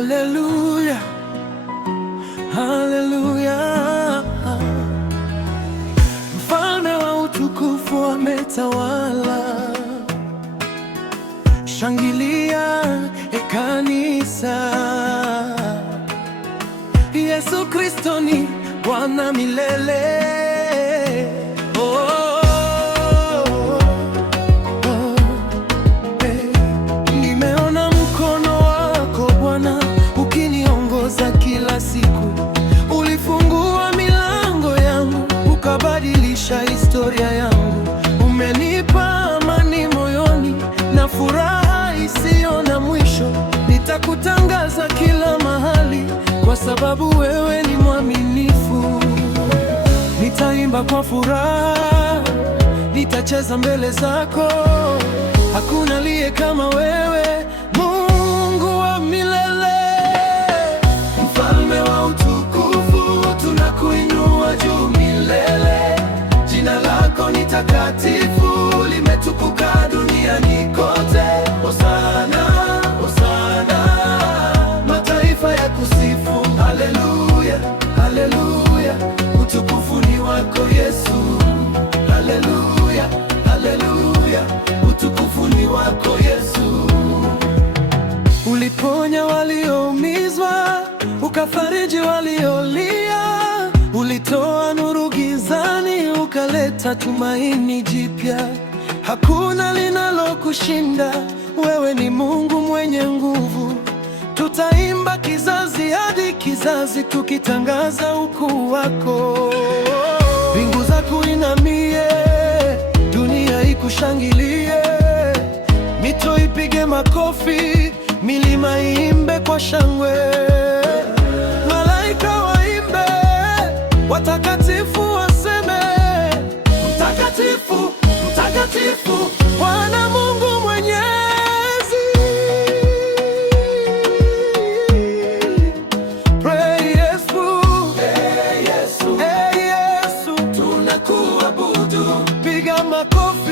Haleluya, haleluya. Mfalme wa utukufu ametawala. Shangilia kanisa, Yesu Kristo ni Bwana milele. Nimeona mkono wako Bwana ukiniongoza kila siku. Ulifungua milango yangu, ukabadilisha historia yangu. Umenipa amani moyoni na furaha isiyo na mwisho. Nitakutangaza kila mahali, kwa sababu wewe ni mwaminifu. Nitaimba kwa furaha, nitacheza mbele zako. Hakuna aliye kama wewe, Mungu wa milele. Mfalme wa utukufu, tunakuinua juu milele. Jina lako ni takatifu, limetukuka duniani kote. Hosana, hosana, mataifa ya kusifu. Haleluya, haleluya, utukufu ni wako Yesu. Haleluya, haleluya, utukufu ni wako Yesu. Uliponya walioumizwa, ukafariji waliolia. Ulitoa nuru gizani, ukaleta tumaini jipya. Hakuna linalokushinda, wewe ni Mungu mwenye nguvu. Tutaimba kizazi hadi kizazi, tukitangaza ukuu wako. Mbingu za kuinamie, dunia ikushangilie. Mito ipige makofi, milima iimbe kwa shangwe. Malaika waimbe, watakatifu waseme, mtakatifu, mtakatifu, Bwana Mungu Mwenyezi. Hey Yesu, hey Yesu, hey Yesu, tunakuabudu. Piga makofi.